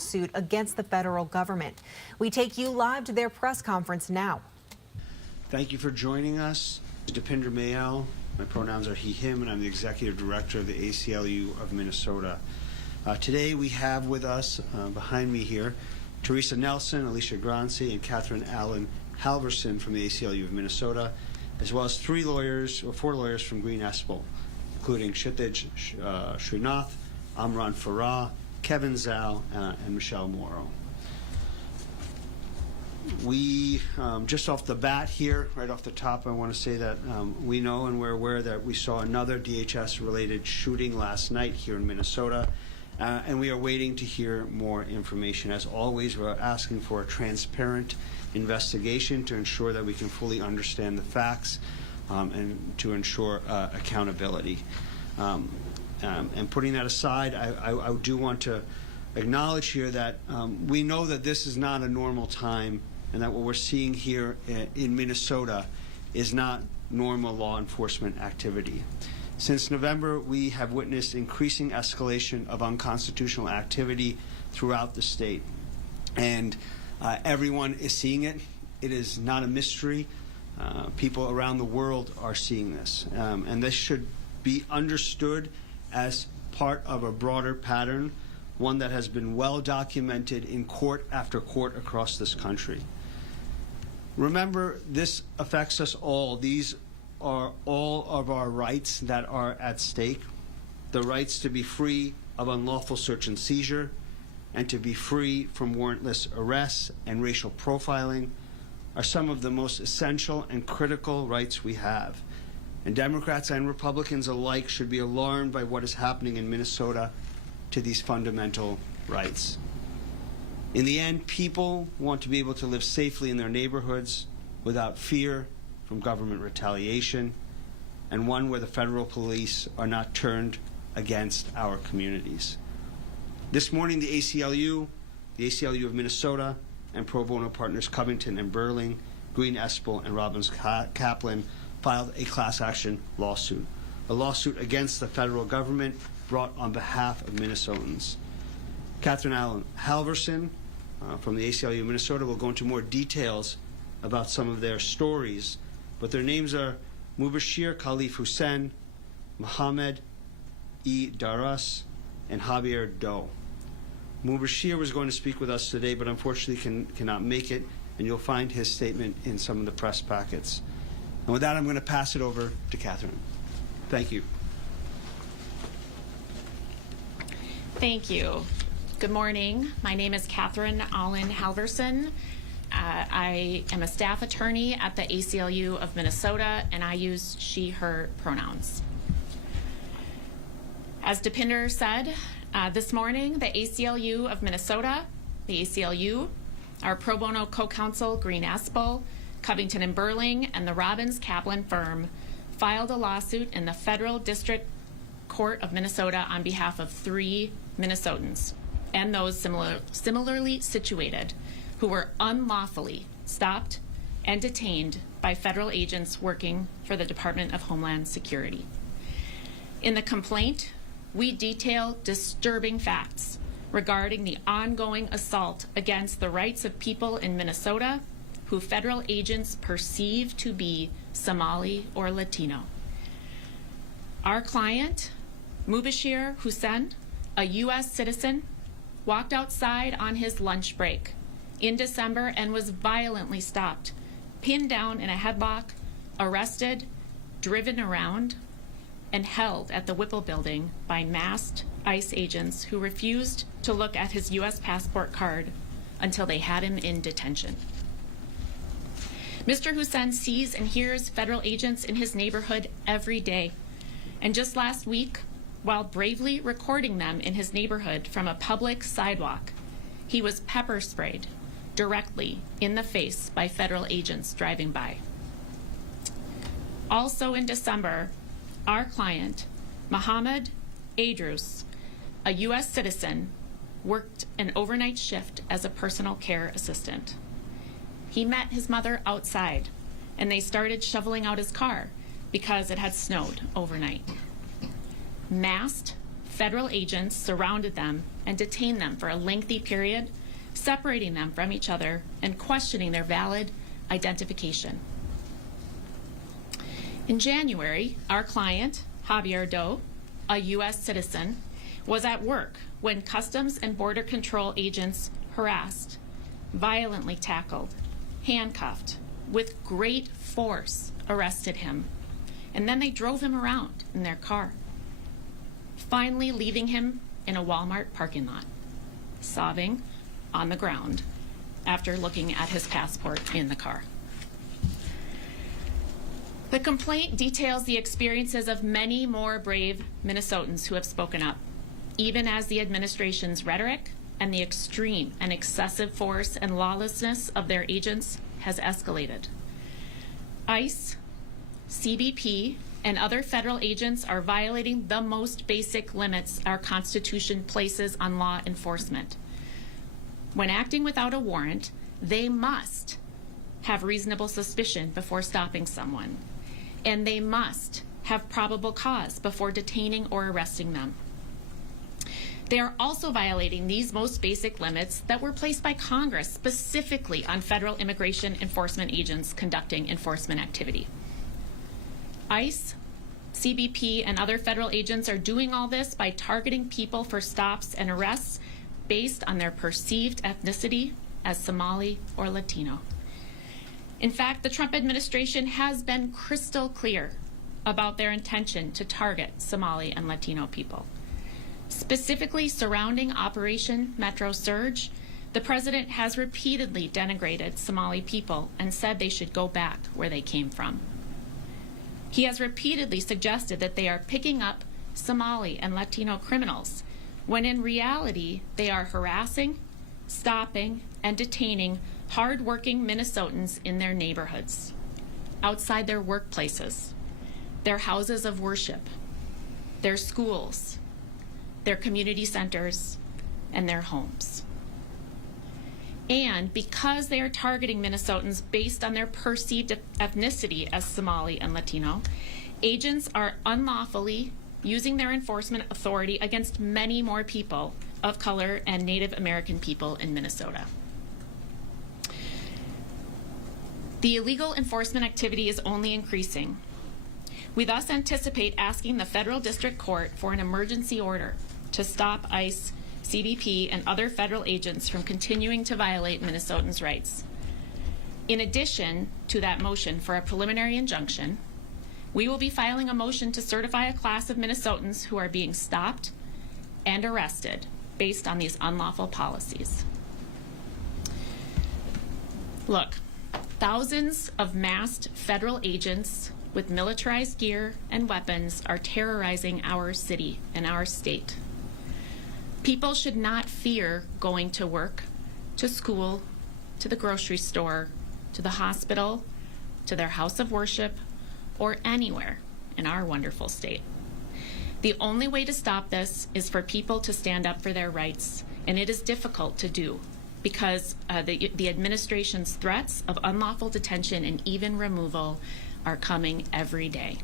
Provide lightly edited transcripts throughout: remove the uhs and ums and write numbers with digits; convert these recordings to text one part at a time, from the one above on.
lawsuit against the federal government. We take you live to their press conference now. Thank you for joining us. Dipinder Mayal. My pronouns are he, him, and I'm the Executive Director of the ACLU of Minnesota. Today we have with us, behind me here, Teresa Nelson, Alicia Grancy, and Catherine Allen Halverson from the ACLU of Minnesota, as well as four lawyers from Green Espel, including Kshitij Srinath, Amran Farah, Kevin Zhao, and Michelle Morrow. We, just off the bat here, right off the top, I want to say that we know and we're aware that we saw another DHS-related shooting last night here in Minnesota, and we are waiting to hear more information. As always, we're asking for a transparent investigation to ensure that we can fully understand the facts and to ensure accountability. And putting that aside, I do want to acknowledge here that we know that this is not a normal time and that what we're seeing here in Minnesota is not normal law enforcement activity. Since November, we have witnessed increasing escalation of unconstitutional activity throughout the state. And everyone is seeing it. It is not a mystery. People around the world are seeing this. And this should be understood as part of a broader pattern, one that has been well documented in court after court across this country. Remember, this affects us all. These are all of our rights that are at stake. The rights to be free of unlawful search and seizure, and to be free from warrantless arrests and racial profiling are some of the most essential and critical rights we have. And Democrats and Republicans alike should be alarmed by what is happening in Minnesota to these fundamental rights. In the end, people want to be able to live safely in their neighborhoods without fear from government retaliation, and one where the federal police are not turned against our communities. This morning, the ACLU of Minnesota, and pro bono partners Covington and Burling, Green Espel, and Robbins Kaplan filed a class action lawsuit, a lawsuit against the federal government brought on behalf of Minnesotans. Catherine Allen Halverson from the ACLU of Minnesota will go into more details about some of their stories, but their names are Mubashir Khalif Hussain, Mohammed E. Daras, and Javier Doe. Mubashir was going to speak with us today, but unfortunately cannot make it, and you'll find his statement in some of the press packets. And with that, I'm going to pass it over to Catherine. Thank you. Thank you. Good morning. My name is Catherine Allen Halverson. I am a staff attorney at the ACLU of Minnesota, and I use she, her pronouns. As Dipinder said, this morning, the ACLU of Minnesota, the ACLU, our pro bono co-counsel Green Espel, Covington and Burling, and the Robbins Kaplan firm filed a lawsuit in the Federal District Court of Minnesota on behalf of 3 Minnesotans and those similarly situated who were unlawfully stopped and detained by federal agents working for the Department of Homeland Security. In the complaint, we detail disturbing facts regarding the ongoing assault against the rights of people in Minnesota who federal agents perceive to be Somali or Latino. Our client, Mubashir Hussain, a U.S. citizen, walked outside on his lunch break in December and was violently stopped, pinned down in a headlock, arrested, driven around, and held at the Whipple building by masked ICE agents who refused to look at his U.S. passport card until they had him in detention. Mr. Hussain sees and hears federal agents in his neighborhood every day. And just last week, while bravely recording them in his neighborhood from a public sidewalk, he was pepper sprayed directly in the face by federal agents driving by. Also in December, our client, Mohammed Idrus, a U.S. citizen, worked an overnight shift as a personal care assistant. He met his mother outside, and they started shoveling out his car because it had snowed overnight. Masked federal agents surrounded them and detained them for a lengthy period, separating them from each other and questioning their valid identification. In January, our client, Javier Doe, a U.S. citizen, was at work when Customs and Border Control agents harassed, violently tackled, handcuffed, with great force arrested him, and then they drove him around in their car, finally leaving him in a Walmart parking lot, sobbing on the ground after looking at his passport in the car. The complaint details the experiences of many more brave Minnesotans who have spoken up, even as the administration's rhetoric and the extreme and excessive force and lawlessness of their agents has escalated. ICE, CBP, and other federal agents are violating the most basic limits our Constitution places on law enforcement. When acting without a warrant, they must have reasonable suspicion before stopping someone, and they must have probable cause before detaining or arresting them. They are also violating these most basic limits that were placed by Congress specifically on federal immigration enforcement agents conducting enforcement activity. ICE, CBP, and other federal agents are doing all this by targeting people for stops and arrests based on their perceived ethnicity as Somali or Latino. In fact, the Trump administration has been crystal clear about their intention to target Somali and Latino people. Specifically surrounding Operation Metro Surge, the president has repeatedly denigrated Somali people and said they should go back where they came from. He has repeatedly suggested that they are picking up Somali and Latino criminals, when in reality they are harassing, stopping, and detaining hard-working Minnesotans in their neighborhoods, outside their workplaces, their houses of worship, their schools, their community centers, and their homes. And because they are targeting Minnesotans based on their perceived ethnicity as Somali and Latino, agents are unlawfully using their enforcement authority against many more people of color and Native American people in Minnesota. The illegal enforcement activity is only increasing. We thus anticipate asking the federal district court for an emergency order to stop ICE, CBP, and other federal agents from continuing to violate Minnesotans' rights. In addition to that motion for a preliminary injunction, we will be filing a motion to certify a class of Minnesotans who are being stopped and arrested based on these unlawful policies. Look, thousands of masked federal agents with militarized gear and weapons are terrorizing our city and our state. People should not fear going to work, to school, to the grocery store, to the hospital, to their house of worship, or anywhere in our wonderful state. The only way to stop this is for people to stand up for their rights, and it is difficult to do because the administration's threats of unlawful detention and even removal are coming every day.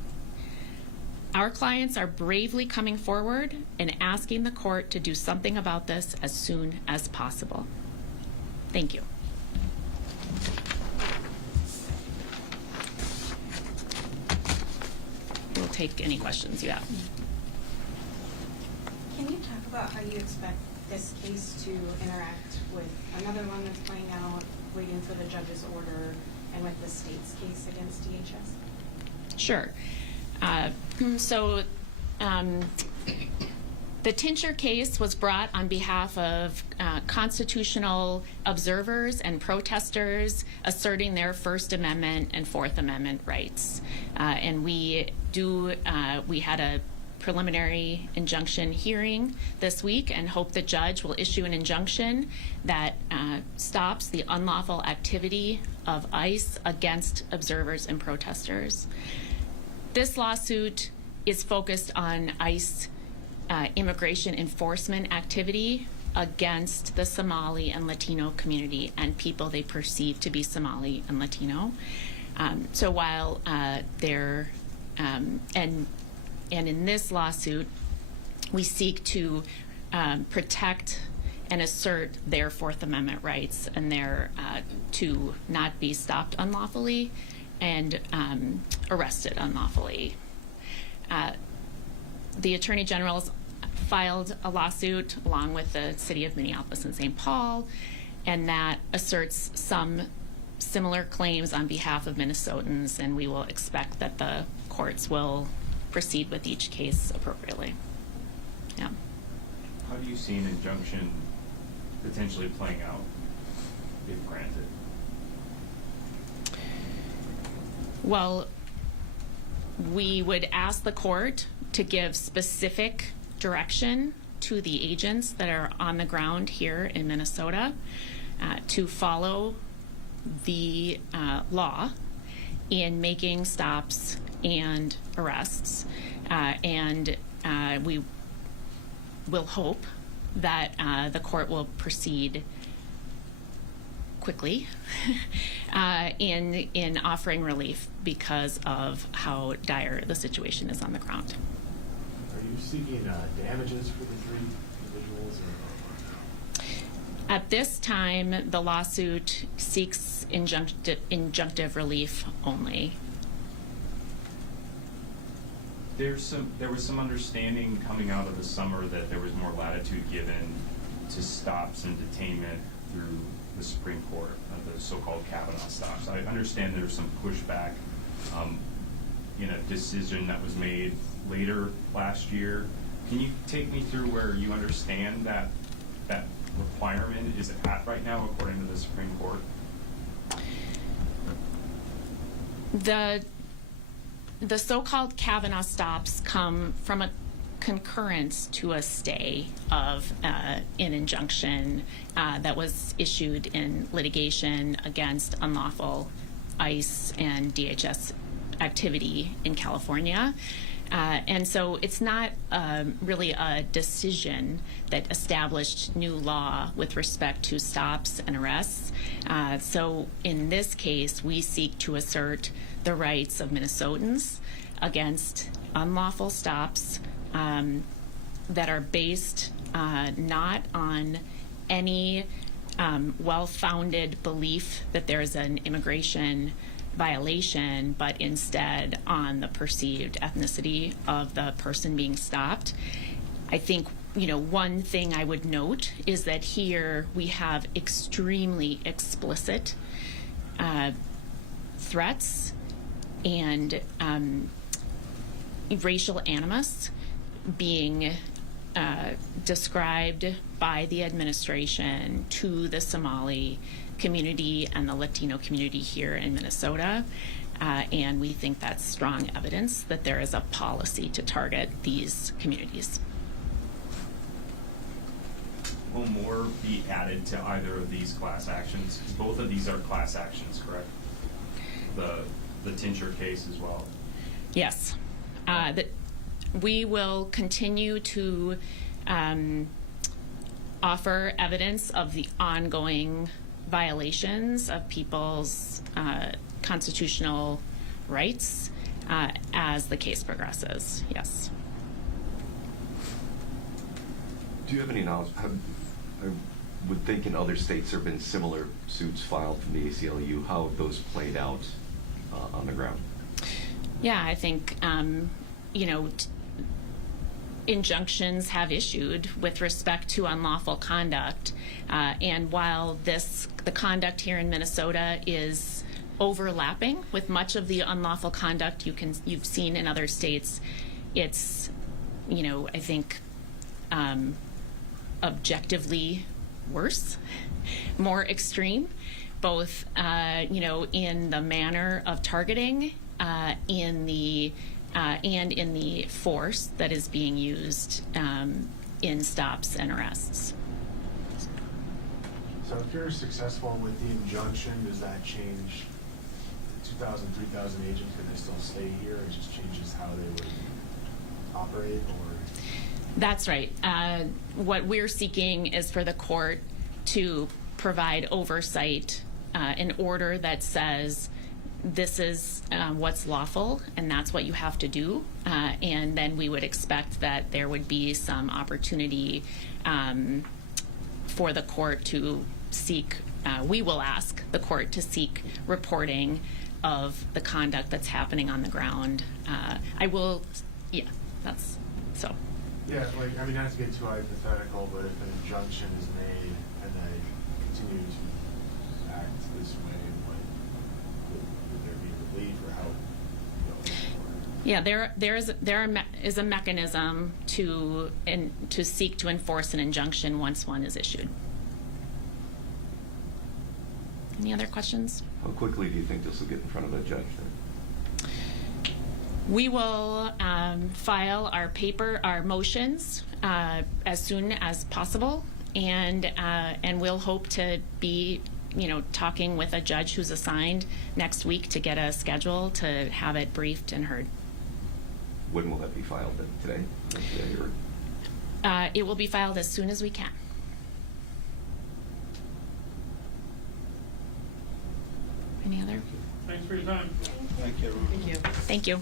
Our clients are bravely coming forward and asking the court to do something about this as soon as possible. Thank you. We'll take any questions you have. Can you talk about how you expect this case to interact with another one that's playing out, waiting for the judge's order, and with the state's case against DHS? Sure. The Tincher case was brought on behalf of constitutional observers and protesters asserting their First Amendment and Fourth Amendment rights. And we had a preliminary injunction hearing this week and hope the judge will issue an injunction that stops the unlawful activity of ICE against observers and protesters. This lawsuit is focused on ICE immigration enforcement activity against the Somali and Latino community and people they perceive to be Somali and Latino. So while and in this lawsuit, we seek to protect and assert their Fourth Amendment rights and their to not be stopped unlawfully and arrested unlawfully. The Attorney General's filed a lawsuit along with the City of Minneapolis and St. Paul, and that asserts some similar claims on behalf of Minnesotans, and we will expect that the courts will proceed with each case appropriately. Yeah. How do you see an injunction potentially playing out if granted? Well, we would ask the court to give specific direction to the agents that are on the ground here in Minnesota to follow the law in making stops and arrests. And we will hope that the court will proceed quickly in offering relief because of how dire the situation is on the ground. Are you seeking damages for the three individuals? At this time, the lawsuit seeks injunctive relief only. There was some understanding coming out of the summer that there was more latitude given to stops and detainment through the Supreme Court, the so-called Kavanaugh stops. I understand there's some pushback in a decision that was made later last year. Can you take me through where you understand that requirement is at right now according to the Supreme Court? The so-called Kavanaugh stops come from a concurrence to a stay of an injunction that was issued in litigation against unlawful ICE and DHS activity in California. And so it's not really a decision that established new law with respect to stops and arrests. So in this case, we seek to assert the rights of Minnesotans against unlawful stops that are based not on any well-founded belief that there's an immigration violation, but instead on the perceived ethnicity of the person being stopped. I think, one thing I would note is that here we have extremely explicit threats and racial animus being described by the administration to the Somali community and the Latino community here in Minnesota. And we think that's strong evidence that there is a policy to target these communities. Will more be added to either of these class actions? Both of these are class actions, correct? The Tincher case as well? Yes. We will continue to offer evidence of the ongoing violations of people's constitutional rights as the case progresses. Yes. Do you have any knowledge? I would think in other states there have been similar suits filed from the ACLU. How have those played out on the ground? Yeah, I think injunctions have issued with respect to unlawful conduct, and while the conduct here in Minnesota is overlapping with much of the unlawful conduct you've seen in other states, it's I think objectively worse, more extreme, both in the manner of targeting, in the and in the force that is being used in stops and arrests. So if you're successful with the injunction, does that change the 2,000, 3,000 agents? Can they still stay here? It just changes how they would operate, or? That's right. What we're seeking is for the court to provide oversight, an order that says this is what's lawful, and that's what you have to do. And then we would expect that there would be some opportunity for the court to seek, we will ask the court to seek reporting of the conduct that's happening on the ground. I will, yeah, that's, so. Yeah, like, I mean, not to get too hypothetical, but if an injunction is made and they continue to act this way, like, would there be relief or how? Yeah, there is a mechanism to seek to enforce an injunction once one is issued. Any other questions? How quickly do you think this will get in front of a judge then? We will file our motions as soon as possible, and we'll hope to be, talking with a judge who's assigned next week to get a schedule to have it briefed and heard. When will that be filed then? Today or? It will be filed as soon as we can. Any other? Thanks for your time. Thank you, everyone. Thank you. Thank you.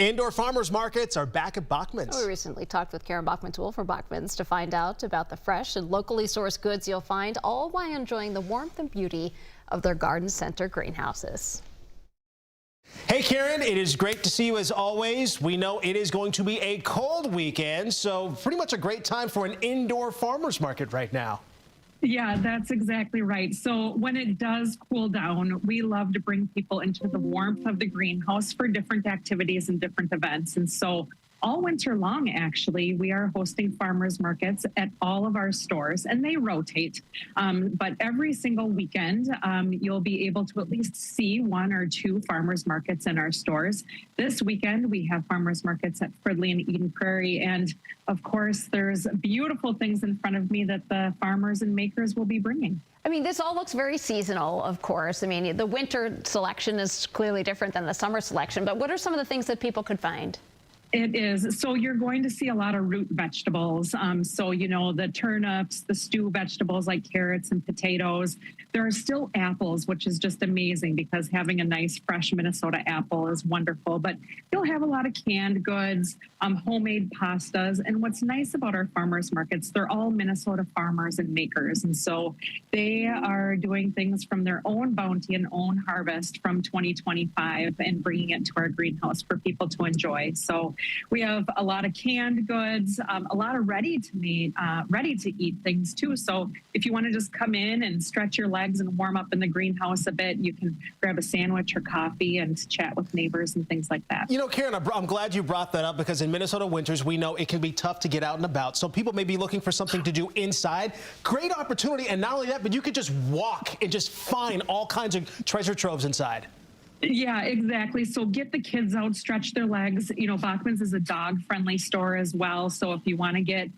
Indoor farmers markets are back at Bachman's. We recently talked with Karen Bachman-Toole from Bachman's to find out about the fresh and locally sourced goods you'll find, all while enjoying the warmth and beauty of their garden center greenhouses. Hey Karen, it is great to see you as always. We know it is going to be a cold weekend, so pretty much a great time for an indoor farmers market right now. Yeah, that's exactly right. So when it does cool down, we love to bring people into the warmth of the greenhouse for different activities and different events. And so all winter long, actually, we are hosting farmers markets at all of our stores, and they rotate. But every single weekend, you'll be able to at least see 1 or 2 farmers markets in our stores. This weekend, we have farmers markets at Fridley and Eden Prairie. And of course, there's beautiful things in front of me that the farmers and makers will be bringing. I mean, this all looks very seasonal, of course. I mean, the winter selection is clearly different than the summer selection, but what are some of the things that people could find? It is. So you're going to see a lot of root vegetables. So, you know, the turnips, the stew vegetables like carrots and potatoes. There are still apples, which is just amazing because having a nice fresh Minnesota apple is wonderful. But you'll have a lot of canned goods, homemade pastas. And what's nice about our farmers markets, they're all Minnesota farmers and makers. And so they are doing things from their own bounty and own harvest from 2025 and bringing it to our greenhouse for people to enjoy. So we have a lot of canned goods, a lot of ready to eat things too. So if you want to just come in and stretch your legs and warm up in the greenhouse a bit, you can grab a sandwich or coffee and chat with neighbors and things like that. You know, Karen, I'm glad you brought that up because in Minnesota winters, we know it can be tough to get out and about. So people may be looking for something to do inside. Great opportunity. And not only that, but you could just walk and just find all kinds of treasure troves inside. Yeah, exactly. So get the kids out, stretch their legs. You know, Bachman's is a dog-friendly store as well. So if you want to get,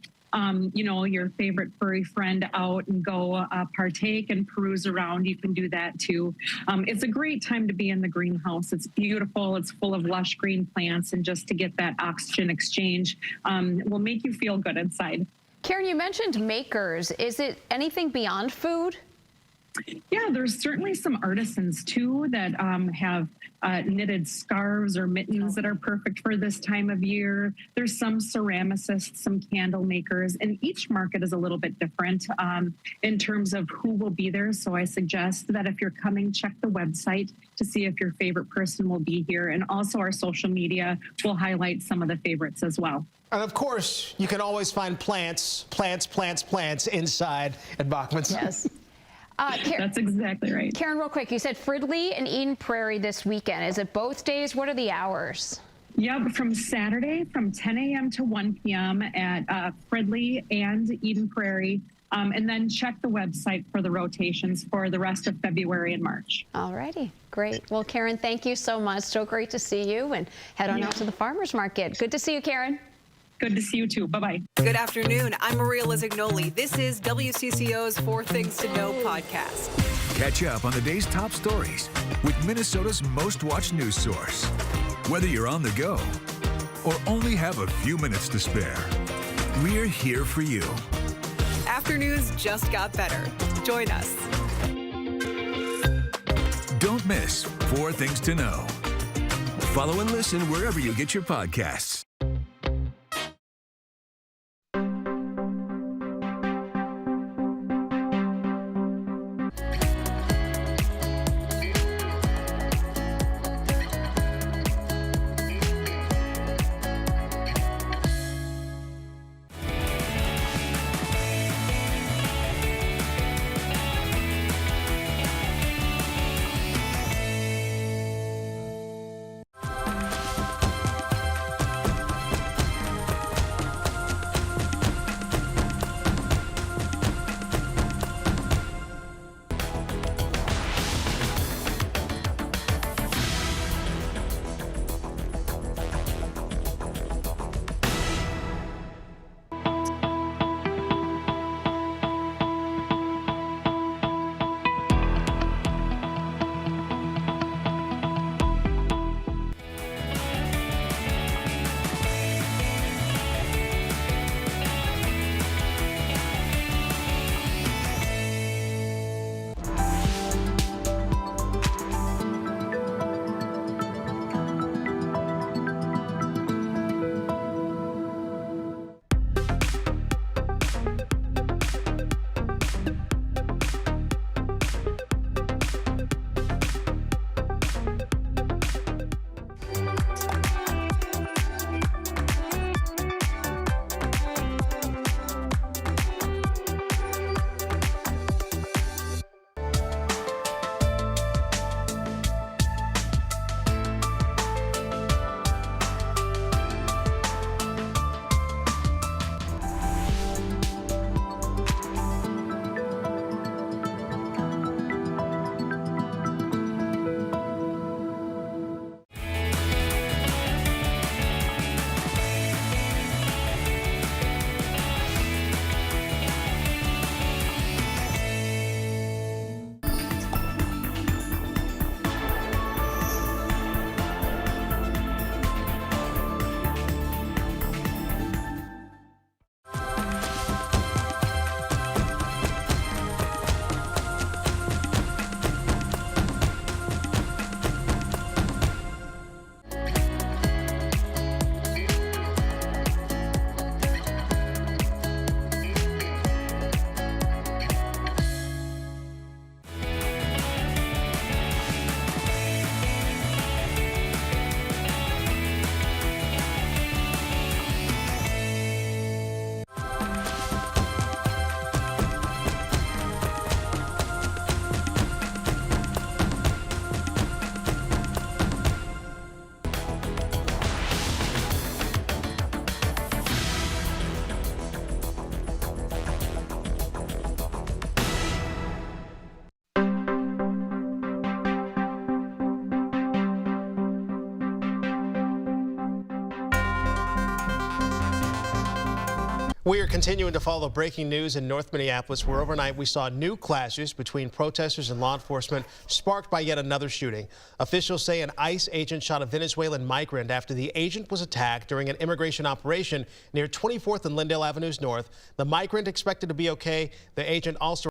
you know, your favorite furry friend out and go partake and peruse around, you can do that too. It's a great time to be in the greenhouse. It's beautiful. It's full of lush green plants. And just to get that oxygen exchange will make you feel good inside. Karen, you mentioned makers. Is it anything beyond food? Yeah, there's certainly some artisans too that have knitted scarves or mittens that are perfect for this time of year. There's some ceramicists, some candle makers, and each market is a little bit different in terms of who will be there. So I suggest that if you're coming, check the website to see if your favorite person will be here. And also our social media will highlight some of the favorites as well. And of course, you can always find plants inside at Bachman's. Yes. That's exactly right. Karen, real quick, you said Fridley and Eden Prairie this weekend. Is it both days? What are the hours? Yep, from Saturday from 10 a.m. to 1 p.m. at Fridley and Eden Prairie. And then check the website for the rotations for the rest of February and March. All righty. Great. Well, Karen, thank you so much. So great to see you. And head on out to the farmers market. Good to see you, Karen. Good to see you too. Bye-bye. Good afternoon. I'm Maria Lizignoli. This is WCCO's 4 Things to Know podcast. Catch up on the day's top stories with Minnesota's most watched news source. Whether you're on the go or only have a few minutes to spare, we're here for you. Afternoons just got better. Join us. Don't miss 4 Things to Know. Follow and listen wherever you get your podcasts. We are continuing to follow breaking news in North Minneapolis, where overnight we saw new clashes between protesters and law enforcement, sparked by yet another shooting. Officials say an ICE agent shot a Venezuelan migrant after the agent was attacked during an immigration operation near 24th and Lindale Avenues North. The migrant expected to be okay. The agent also